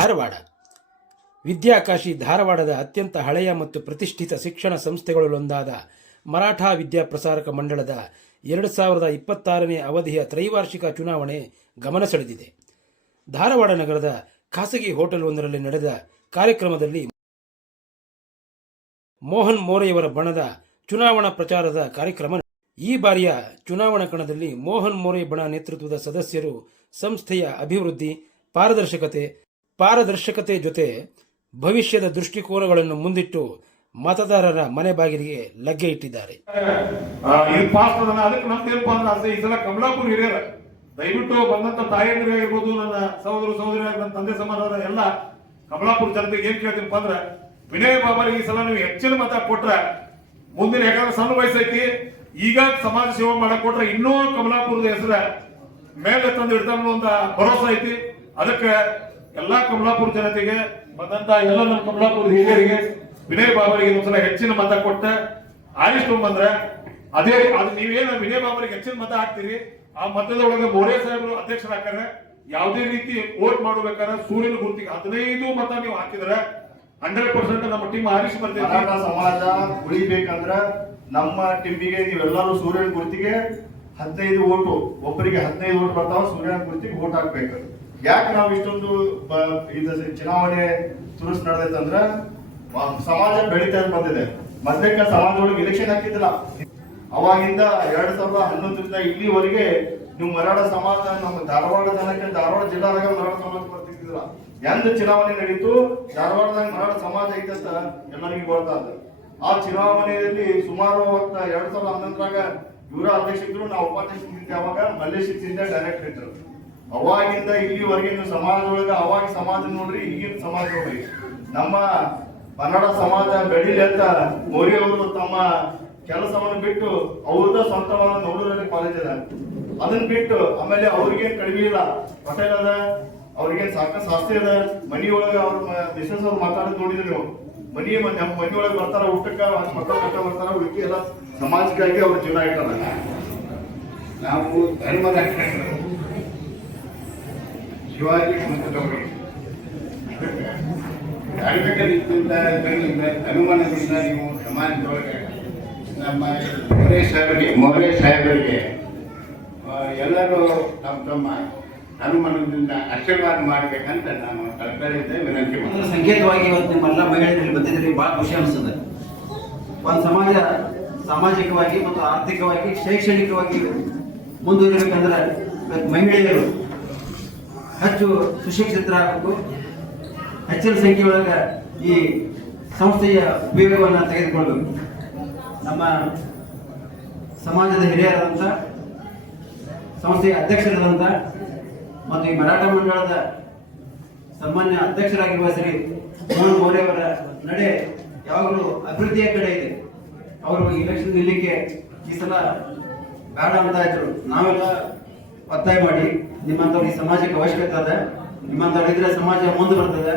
ಧಾರವಾಡ ವಿದ್ಯಾಕಾಶಿ ಧಾರವಾಡದ ಅತ್ಯಂತ ಹಳೆಯ ಮತ್ತು ಪ್ರತಿಷ್ಠಿತ ಶಿಕ್ಷಣ ಸಂಸ್ಥೆಗಳಲ್ಲೊಂದಾದ ಮರಾಠ ವಿದ್ಯಾಪ್ರಸಾರಕ ಮಂಡಳದ 2026ನೇ ಅವಧಿಯ ತ್ರೈವಾರ್ಷಿಕ ಚುನಾವಣೆ ಗಮನ ಸೆಳೆದಿದೆ. ಧಾರವಾಡ ನಗರದ ಖಾಸಗಿ ಹೋಟೆಲ್ ಒಂದರಲ್ಲಿ ನಡೆದ ಕಾರ್ಯಕ್ರಮದಲ್ಲಿ ಮೋಹನ್ ಮೋರೆಯವರ ಬಣದ ಚುನಾವಣಾ ಪ್ರಚಾರದ ಕಾರ್ಯಕ್ರಮ. ಈ ಬಾರಿಯ ಚುನಾವಣಾ ಕಣದಲ್ಲಿ ಮೋಹನ್ ಮೋರೆ ಬಣ ನೇತೃತ್ವದ ಸದಸ್ಯರು ಸಂಸ್ಥೆಯ ಅಭಿವೃದ್ಧಿ, ಪಾರದರ್ಶಕತೆ ಜೊತೆ ಭವಿಷ್ಯದ ದೃಷ್ಟಿಕೋನಗಳನ್ನು ಮುಂದಿಟ್ಟು ಮತದಾರರ ಮನೆ ಬಾಗಿಲಿಗೆ ಲಗ್ಗೆ ಇಟ್ಟಿದ್ದಾರೆ. ಅದಕ್ಕೆ ನಮ್ದೇನಪ್ಪ ಈ ಸಲ ಕಮಲಾಪುರ ಹಿರಿಯರ ದಯವಿಟ್ಟು ಬಂದಂತ ತಾಯಂದಿರೇ ಇರ್ಬೋದು, ನನ್ನ ಸಹೋದರ ನನ್ನ ತಂದೆ ಸಮಾನದ ಎಲ್ಲ ಕಮಲಾಪುರ ಜನತೆಗೆ ಏನ್ ಕೇಳ್ತೀನಪ್ಪ ಅಂದ್ರ, ವಿನಯ್ ಬಾಬರಿಗೆ ಈ ಸಲ ನೀವು ಹೆಚ್ಚಿನ ಮತ ಕೊಟ್ರ ಮುಂದಿನ, ಯಾಕಂದ್ರೆ ಸಣ್ಣ ವಯಸ್ಸೈತಿ, ಈಗ ಸಮಾಜ ಸೇವೆ ಮಾಡಕ್ ಕೊಟ್ರೆ ಇನ್ನೂ ಕಮಲಾಪುರದ ಹೆಸರ ಮೇಲೆ ತಂದು ಇಡ್ತಾನ ಒಂದು ಭರೋಸಾ ಐತಿ. ಅದಕ್ಕೆ ಎಲ್ಲಾ ಕಮಲಾಪುರ ಜನತೆಗೆ ಬಂದಂತ ಎಲ್ಲ ನಮ್ಮ ಕಮಲಾಪುರದ ಹಿರಿಯರಿಗೆ ವಿನಯ್ ಬಾಬರಿಗೆ ಒಂದ್ಸಲ ಹೆಚ್ಚಿನ ಮತ ಕೊಟ್ಟ ಆರಿಸ್ಕೊಂಡ್ಬಂದ್ರ ಅದೇ ಅದು ನೀವೇನು ವಿನಯ್ ಬಾಬರಿಗೆ ಹೆಚ್ಚಿನ ಮತ ಹಾಕ್ತೀರಿ, ಆ ಮತದೊಳಗೆ ಮೋರೆ ಸಾಹೇಬರು ಅಧ್ಯಕ್ಷರಾಕಾರ ಯಾವುದೇ ರೀತಿ ವೋಟ್ ಮಾಡಬೇಕಾದ್ರೆ ಸೂರ್ಯನ ಗುರುತಿಗೆ 15 ಮತ ನೀವು ಹಾಕಿದ್ರೆ 100% ನಮ್ಮ ಟೀಮ್ ಆರಿಸಿ ಬರ್ತೇವೆ. ಮರಾಠ ಸಮಾಜ ಉಳಿಬೇಕಂದ್ರ ನಮ್ಮ ಟೀಮಿಗೆ ನೀವೆಲ್ಲರೂ ಸೂರ್ಯನ ಗುರುತಿಗೆ 15 ಓಟು, ಒಬ್ಬರಿಗೆ 15 ಓಟ್ ಬರ್ತಾವ, ಸೂರ್ಯನ ಗುರುತಿಗೆ ವೋಟ್ ಹಾಕ್ಬೇಕು. ಯಾಕೆ ನಾವು ಇಷ್ಟೊಂದು ಚುನಾವಣೆ ತುರುಸ್ ನಡೆದೈತಂದ್ರ ಸಮಾಜ ಬೆಳೀತಾ ಬಂದಿದೆ. ಮೊದಲಕ್ಕೆ ಸಮಾಜ ಒಳಗೆ ಎಲೆಕ್ಷನ್ ಹಾಕಿದ್ದಿಲ್ಲ, ಅವಾಗಿಂದ 2011ರಿಂದ ಇಲ್ಲಿವರೆಗೆ ನೀವು ಮರಾಠ ಸಮಾಜ ನಮ್ಮ ಧಾರವಾಡ ಜನಕ್ಕೆ, ಧಾರವಾಡ ಜಿಲ್ಲಾದಾಗ ಮರಾಠ ಸಮಾಜ ಬರ್ತಿದ್ದಿಲ್ಲ. ಎಂದ ಚುನಾವಣೆ ನಡೀತು ಧಾರವಾಡದಾಗ ಮರಾಠ ಸಮಾಜ ಐತಂತ ಎಲ್ಲರಿಗೂ ಗೊತ್ತಾದ. ಆ ಚುನಾವಣೆಯಲ್ಲಿ ಸುಮಾರು 2011ರಾಗ ಇವರ ಅಧ್ಯಕ್ಷರು, ನಾವು ಉಪಾಧ್ಯಕ್ಷ ಅವಾಗ ಮಲ್ಲೇಶ್ ಸಿಂಧೆ ಡೈರೆಕ್ಟರ್ ಇದ್ರು. ಅವಾಗಿಂದ ಇಲ್ಲಿವರೆಗೆ ನೀವು ಸಮಾಜ ಒಳಗ ಅವಾಗ ಸಮಾಜ ನೋಡ್ರಿ, ಈಗಿನ ಸಮಾಜ ನೋಡ್ರಿ. ನಮ್ಮ ಕನ್ನಡ ಸಮಾಜ ಬೆಳಿಲಿ ಅಂತ ಮೋದಿ ಅವರು ತಮ್ಮ ಕೆಲಸವನ್ನು ಬಿಟ್ಟು ಅವ್ರದ ಸ್ವಂತವಾದ ನೋಡೂರಲ್ಲಿ ಕಾಲೇಜ್ ಅದ, ಅದನ್ನ ಬಿಟ್ಟು ಆಮೇಲೆ ಅವ್ರಿಗೇನ್ ಕಡಿಮೆ ಇಲ್ಲ, ಹೋಟೆಲ್ ಅದ, ಅವ್ರಿಗೇನ್ ಸಾಕಷ್ಟು ಆಸ್ತಿ ಅದ. ಮನಿಯೊಳಗ ಅವ್ರ ಮಿಸಸ್ ಅವ್ರು ಮಾತಾಡೋದು ನೋಡಿದ್ರಿ ನೀವು. ನಮ್ಮ ಮನಿಯೊಳಗೆ ಬರ್ತಾರ, ಊಟಕ್ಕ ಮಕ್ಕಳು ಕಟ್ಟ ಬರ್ತಾರ, ಉಳಿಕೆ ಎಲ್ಲ ಸಮಾಜಕ್ಕಾಗಿ ಅವ್ರ ಜೀವನ ಇಟ್ಟಾರ. ನಾವು ಧರ್ಮದ ಶಿವಾಜಿ ಕುಟುಂಬದವರು ಧಾರ್ಮಿಕ ಅನುಮಾನದಿಂದ ನೀವು ಸಮಾಜದೊಳಗೆ ನಮ್ಮ ಮೊರೆ ಸಾಹೇಬರಿಗೆ ಎಲ್ಲರೂ ತಮ್ಮ ಅನುಮಾನದಿಂದ ಆಶೀರ್ವಾದ ಮಾಡಬೇಕಂತ ನಾನು ಕಳಕಳಿಯಿಂದ ವಿನಂತಿ ಮಾಡ್ತೀನಿ. ಸಂಕೇತವಾಗಿ ಇವತ್ತು ನಿಮ್ಮೆಲ್ಲ ಮಹಿಳೆಯರಲ್ಲಿ ಬಂದಿದ್ದೀರಿ, ಬಹಳ ಖುಷಿ ಅನಿಸ್ತದೆ. ಒಂದು ಸಮಾಜ ಸಾಮಾಜಿಕವಾಗಿ ಮತ್ತು ಆರ್ಥಿಕವಾಗಿ ಶೈಕ್ಷಣಿಕವಾಗಿ ಮುಂದುವರಿಬೇಕಂದ್ರೆ ಮಹಿಳೆಯರು ಹೆಚ್ಚು ಸುಶಿಕ್ಷಿತರಾಗಬೇಕು. ಹೆಚ್ಚಿನ ಸಂಖ್ಯೆಯೊಳಗೆ ಈ ಸಂಸ್ಥೆಯ ಉಪಯೋಗವನ್ನು ತೆಗೆದುಕೊಳ್ಳಬೇಕು. ನಮ್ಮ ಸಮಾಜದ ಹಿರಿಯರಾದಂಥ, ಸಂಸ್ಥೆಯ ಅಧ್ಯಕ್ಷರಾದಂಥ ಮತ್ತು ಈ ಮರಾಠ ಮಂಡಳದ ಸಾಮಾನ್ಯ ಅಧ್ಯಕ್ಷರಾಗಿರುವ ಶ್ರೀ ಮೋಹನ್ ಮೋರೆ ಅವರ ನಡೆ ಯಾವಾಗಲೂ ಅಭಿವೃದ್ಧಿಯ ಕಡೆ ಇದೆ. ಅವರು ಇಲೆಕ್ಷನ್ ನಿಲ್ಲಿಕ್ಕೆ ಈ ಸಲ ಬೇಡ ಅಂತ ಇದ್ರು. ನಾವೆಲ್ಲ ಒತ್ತಾಯ ಮಾಡಿ ನಿಮ್ಮಂಥವ್ರಿಗೆ ಸಮಾಜಕ್ಕೆ ಅವಶ್ಯಕತೆ ಅದ, ನಿಮ್ಮಂಥವ್ರಿದ್ರೆ ಸಮಾಜ ಮುಂದೆ ಬರ್ತದೆ,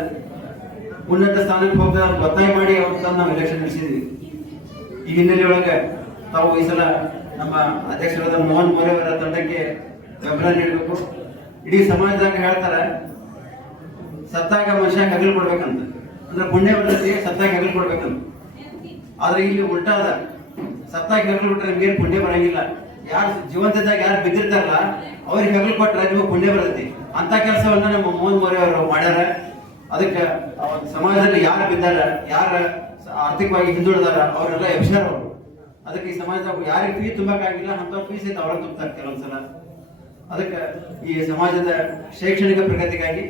ಉನ್ನತ ಸ್ಥಾನಕ್ಕೆ ಹೋಗ್ತದೆ ಅಂತ ಒತ್ತಾಯ ಮಾಡಿ ಅವ್ರ ತಂದು ನಾವು ಎಲೆಕ್ಷನ್ ನಡೆಸಿದ್ವಿ. ಈ ಹಿನ್ನೆಲೆಯೊಳಗೆ ತಾವು ಈ ಸಲ ನಮ್ಮ ಅಧ್ಯಕ್ಷರಾದ ಮೋಹನ್ ಮೋರೆ ಅವರ ತಂಡಕ್ಕೆ ಬೆಂಬಲ ನೀಡಬೇಕು. ಇಡೀ ಸಮಾಜದಾಗ ಹೇಳ್ತಾರೆ, ಸತ್ತಾಗ ಮನುಷ್ಯ ಹಗಲು ಕೊಡ್ಬೇಕಂತ, ಅಂದ್ರೆ ಪುಣ್ಯ ಬರ್ತೈತಿ, ಸತ್ತಾಗ ಹಗಲು ಕೊಡ್ಬೇಕಂತ. ಆದ್ರೆ ಇಲ್ಲಿ ಉಲ್ಟಾದ, ಸತ್ತಾಗ ಹಗಲು ಬಿಟ್ರೆ ನಿಮ್ಗೇನು ಪುಣ್ಯ ಬರಂಗಿಲ್ಲ. ಯಾರು ಜೀವಂತದಾಗ ಯಾರು ಬಿದ್ದಿರ್ತಾರಲ್ಲ ಅವ್ರಿಗೆ ಹಗಲು ಕೊಟ್ರೆ ನಿಮಗೆ ಪುಣ್ಯ ಬರ್ತೈತಿ. ಅಂತ ಕೆಲಸವನ್ನ ನಮ್ಮ ಮೋಹನ್ ಮೋರೆ ಅವರು ಮಾಡ್ಯಾರ. ಅದಕ್ಕೆ ಸಮಾಜದಲ್ಲಿ ಯಾರು ಬಿದ್ದಾರ, ಯಾರು ಆರ್ಥಿಕವಾಗಿ ಹಿಂದುಳಿದಾರ ಅವರೆಲ್ಲ ಎಬ್ಸ್ಯಾರ ಅವರು. ಅದಕ್ಕೆ ಈ ಸಮಾಜದಾಗ ಯಾರಿಗೆ ಫೀಸ್ ತುಂಬಕ್ಕಾಗಿಲ್ಲ ಅಂತ ಫೀಸ್ ಐತೆ ಅವ್ರ ತುಂಬ್ತಾರೆ ಕೆಲವೊಂದ್ಸಲ. ಅದಕ್ಕೆ ಈ ಸಮಾಜದ ಶೈಕ್ಷಣಿಕ ಪ್ರಗತಿಗಾಗಿ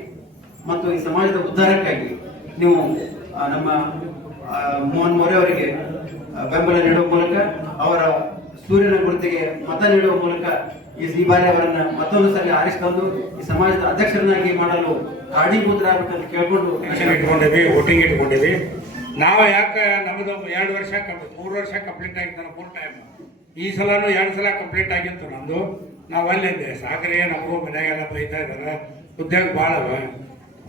ಮತ್ತು ಈ ಸಮಾಜದ ಉದ್ಧಾರಕ್ಕಾಗಿ ನೀವು ನಮ್ಮ ಮೋಹನ್ ಮೋರೆ ಅವರಿಗೆ ಬೆಂಬಲ ನೀಡುವ ಮೂಲಕ ಅವರ ಸೂರ್ಯನ ಗುರುತಿಗೆ ಮತ ನೀಡುವ ಮೂಲಕ ಈ ಬಾರಿ ಅವರನ್ನ ಮತ್ತೊಂದು ಸಲ ಆರಿಸಿಕೊಂಡು ಈ ಸಮಾಜದ ಅಧ್ಯಕ್ಷರನ್ನಾಗಿ ಮಾಡಲು ಕಾರಣೀಭೂತರಾಗಬೇಕಂತ ಕೇಳ್ಕೊಂಡು ಇಟ್ಕೊಂಡಿವಿ, ವೋಟಿಂಗ್ ಇಟ್ಕೊಂಡಿವಿ. ನಾವು ಯಾಕೆ ನಮ್ಮದು 2 ವರ್ಷ 3 ವರ್ಷ ಕಂಪ್ಲೀಟ್ ಆಗಿತ್ತು ಫುಲ್ ಟೈಮ್. ಈ ಸಲನೂ 2 ಸಲ ಕಂಪ್ಲೀಟ್ ಆಗಿತ್ತು ನಮ್ಮದು. ನಾವು ಅಲ್ಲಿದ್ದೆ ಸಾಗರಿ, ನಮಗೂ ಮನೆಗೆಲ್ಲ ಬೈತಾ ಇದ್ದಾರೆ, ಉದ್ಯೋಗ ಭಾಳ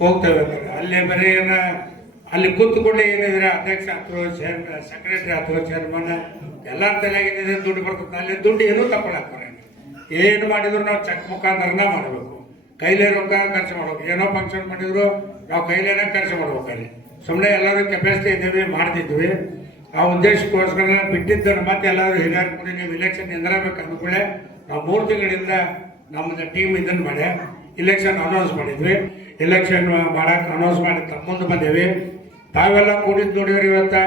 ಹೋಗ್ತೇವೆ. ಅಲ್ಲೇ ಬರೀ ಅಲ್ಲಿ ಕೂತ್ಕೊಂಡು ಏನಿದ್ರೆ ಅಧ್ಯಕ್ಷ ಆಯ್ತು, ಸೆಕ್ರೆಟರಿ ಆಯ್ತು, ಚೇರ್ಮನ್ ಎಲ್ಲ ತಲೆಯಾಗಿದೆ, ದುಡ್ಡು ಬರ್ತದೆ. ಅಲ್ಲಿ ದುಡ್ಡು ಏನೂ ತಗೊಳಕ್ತಾರೆ. ಏನು ಮಾಡಿದ್ರು ನಾವು ಚೆಕ್ ಮುಖಾಂತರನ ಮಾಡಬೇಕು, ಕೈಲೇ ರೊಕ್ಕ ಖರ್ಚು ಮಾಡ್ಬೇಕು. ಏನೋ ಫಂಕ್ಷನ್ ಮಾಡಿದ್ರು ನಾವು ಕೈಲೇನೆ ಖರ್ಚು ಮಾಡ್ಬೇಕು. ಅಲ್ಲಿ ಸುಮ್ಮನೆ ಎಲ್ಲರೂ ಕೆಪಾಸಿಟಿ ಇದ್ದೀವಿ, ಮಾಡ್ತಿದ್ವಿ. ಆ ಉದ್ದೇಶಕ್ಕೋಸ್ಕರ ಬಿಟ್ಟಿದ್ದರು. ಮತ್ತೆ ಎಲ್ಲರೂ ಹಿರಿಯರು ಕೂಡ ನೀವು ಇಲೆಕ್ಷನ್ ನಿಂದಿರಬೇಕು ಅಂದ್ಕೊಳ್ಳೆ ನಾವು 3 ತಿಂಗಳಿಂದ ನಮ್ಮದು ಟೀಮ್ ಇದನ್ನು ಮಾಡಿ ಇಲೆಕ್ಷನ್ ಅನೌನ್ಸ್ ಮಾಡಿದ್ವಿ. ಇಲೆಕ್ಷನ್ ಮಾಡಕ್ಕೆ ಅನೌನ್ಸ್ ಮಾಡಿ ಮುಂದೆ ಬಂದೇವಿ. ತಾವೆಲ್ಲ ಕೂಡಿದ್ದು ನೋಡಿದ್ರಿ. ಇವತ್ತು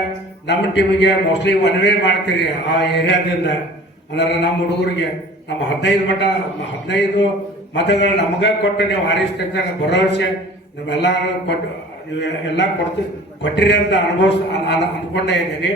ನಮ್ಮ ಟೀಮಿಗೆ ಮೋಸ್ಟ್ಲಿ 1 ವೇ ಮಾಡ್ತೀರಿ ಆ ಏರಿಯಾದಿಂದ. ಅಂದ್ರೆ ನಮ್ಮ ಹುಡುಗರಿಗೆ ನಮ್ಮ 15 ಮತಗಳು ನಮಗೆ ಕೊಟ್ಟು ನೀವು ಆರಿಸ್ತಕ್ಕಂಥ ಭರವಸೆ ನಮ್ಮೆಲ್ಲರೂ ಕೊಟ್ಟು ಎಲ್ಲ ಕೊಟ್ಟಿರಿ ಅಂತ ಅನ್ಕೊಂಡೇ ಇದ್ದೀನಿ.